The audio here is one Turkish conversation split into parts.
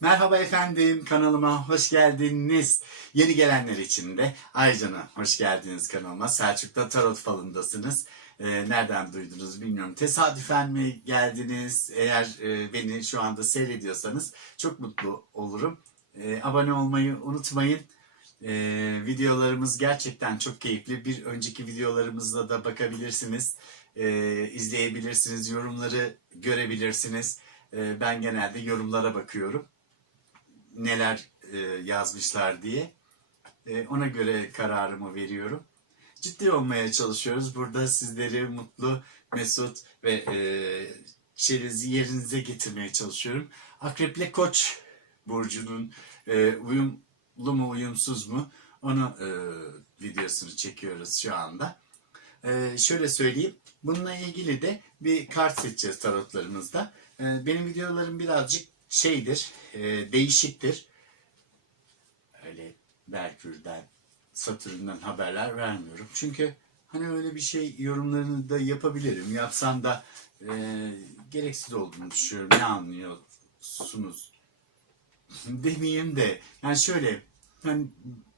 Merhaba efendim kanalıma hoş geldiniz. Yeni gelenler için de Aycan'a hoş geldiniz kanalıma. Selçuk'ta Tarot Falı'ndasınız. Ee, nereden duydunuz bilmiyorum. Tesadüfen mi geldiniz? Eğer e, beni şu anda seyrediyorsanız çok mutlu olurum. Ee, abone olmayı unutmayın. Ee, videolarımız gerçekten çok keyifli. Bir önceki videolarımızda da bakabilirsiniz. Ee, izleyebilirsiniz. Yorumları görebilirsiniz. Ee, ben genelde yorumlara bakıyorum neler e, yazmışlar diye. E, ona göre kararımı veriyorum. Ciddi olmaya çalışıyoruz. Burada sizleri mutlu, mesut ve e, şeyinizi yerinize getirmeye çalışıyorum. Akreple Koç burcunun e, uyumlu mu uyumsuz mu onu e, videosunu çekiyoruz şu anda. E, şöyle söyleyeyim. Bununla ilgili de bir kart seçeceğiz tarotlarımızda. E, benim videolarım birazcık şeydir, e, değişiktir. Öyle Merkür'den, Satürn'den haberler vermiyorum. Çünkü hani öyle bir şey yorumlarını da yapabilirim. Yapsam da e, gereksiz olduğunu düşünüyorum. Ne anlıyorsunuz? Demeyeyim de yani şöyle hani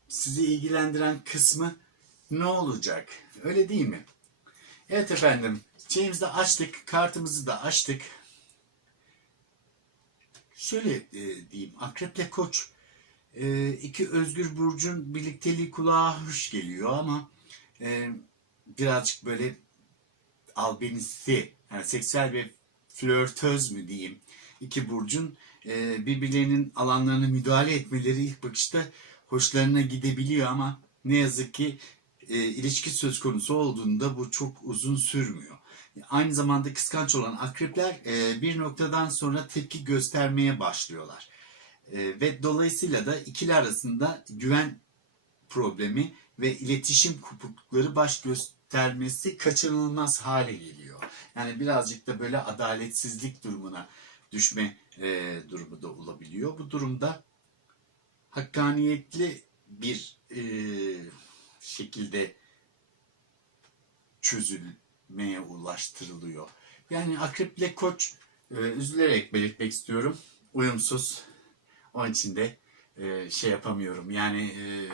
sizi ilgilendiren kısmı ne olacak? Öyle değil mi? Evet efendim. Şeyimizi de açtık. Kartımızı da açtık. Şöyle e, diyeyim. Akreple koç e, iki özgür burcun birlikteliği kulağa hoş geliyor ama e, birazcık böyle albenisi yani seksüel ve flörtöz mü diyeyim iki burcun e, birbirlerinin alanlarına müdahale etmeleri ilk bakışta hoşlarına gidebiliyor ama ne yazık ki e, ilişki söz konusu olduğunda bu çok uzun sürmüyor. Aynı zamanda kıskanç olan akrepler e, bir noktadan sonra tepki göstermeye başlıyorlar. E, ve dolayısıyla da ikili arasında güven problemi ve iletişim kopuklukları baş göstermesi kaçınılmaz hale geliyor. Yani birazcık da böyle adaletsizlik durumuna düşme e, durumu da olabiliyor. Bu durumda hakkaniyetli bir şekilde çözülmeye ulaştırılıyor. Yani akreple koç e, üzülerek belirtmek istiyorum. Uyumsuz. Onun için de e, şey yapamıyorum. Yani e,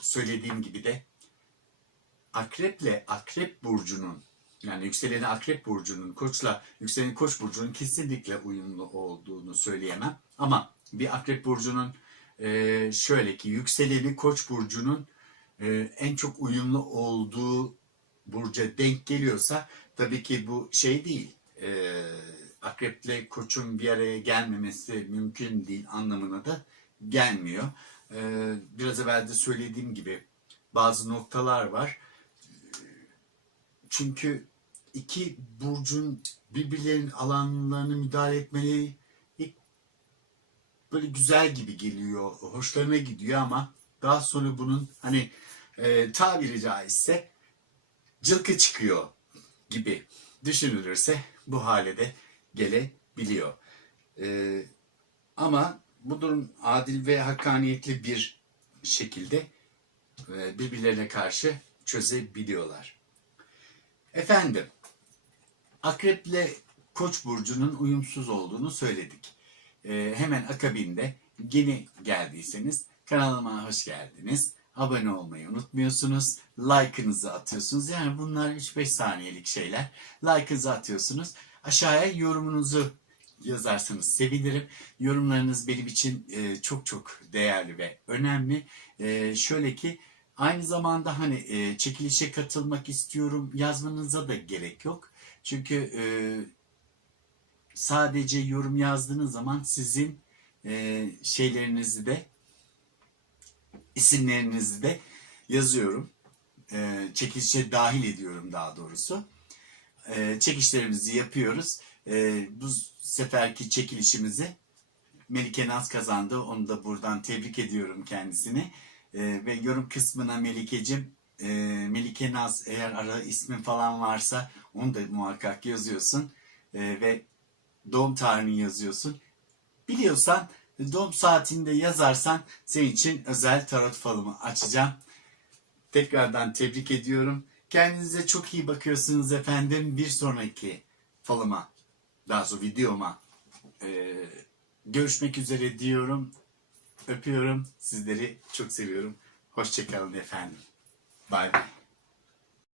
söylediğim gibi de akreple akrep burcunun yani yükseleni akrep burcunun koçla yükseleni koç burcunun kesinlikle uyumlu olduğunu söyleyemem. Ama bir akrep burcunun e, şöyle ki yükseleni koç burcunun e, en çok uyumlu olduğu burca denk geliyorsa tabii ki bu şey değil. E, akreple koçun bir araya gelmemesi mümkün değil anlamına da gelmiyor. E, biraz evvel de söylediğim gibi bazı noktalar var. Çünkü iki burcun birbirlerinin alanlarına müdahale etmeleri böyle güzel gibi geliyor, hoşlarına gidiyor ama daha sonra bunun hani e, tabiri caizse cılkı çıkıyor gibi düşünülürse bu hale de gelebiliyor. E, ama bu durum adil ve hakkaniyetli bir şekilde e, birbirlerine karşı çözebiliyorlar. Efendim, Akreple Koç burcunun uyumsuz olduğunu söyledik. E, hemen akabinde yeni geldiyseniz kanalıma hoş geldiniz. Abone olmayı unutmuyorsunuz. Like'ınızı atıyorsunuz. Yani bunlar 3-5 saniyelik şeyler. Like'ınızı atıyorsunuz. Aşağıya yorumunuzu yazarsanız sevinirim. Yorumlarınız benim için e, çok çok değerli ve önemli. E, şöyle ki aynı zamanda hani e, çekilişe katılmak istiyorum yazmanıza da gerek yok. Çünkü e, sadece yorum yazdığınız zaman sizin e, şeylerinizi de isimlerinizi de yazıyorum. E, çekilişe dahil ediyorum daha doğrusu. E, çekişlerimizi yapıyoruz. E, bu seferki çekilişimizi Melike Naz kazandı. Onu da buradan tebrik ediyorum kendisini. E, ve yorum kısmına Melike'cim e, Melike Naz eğer ara ismin falan varsa onu da muhakkak yazıyorsun. E, ve doğum tarihini yazıyorsun. Biliyorsan doğum saatinde yazarsan senin için özel tarot falımı açacağım. Tekrardan tebrik ediyorum. Kendinize çok iyi bakıyorsunuz efendim. Bir sonraki falıma, daha sonra videoma e, görüşmek üzere diyorum. Öpüyorum. Sizleri çok seviyorum. Hoşçakalın efendim. Bay bay.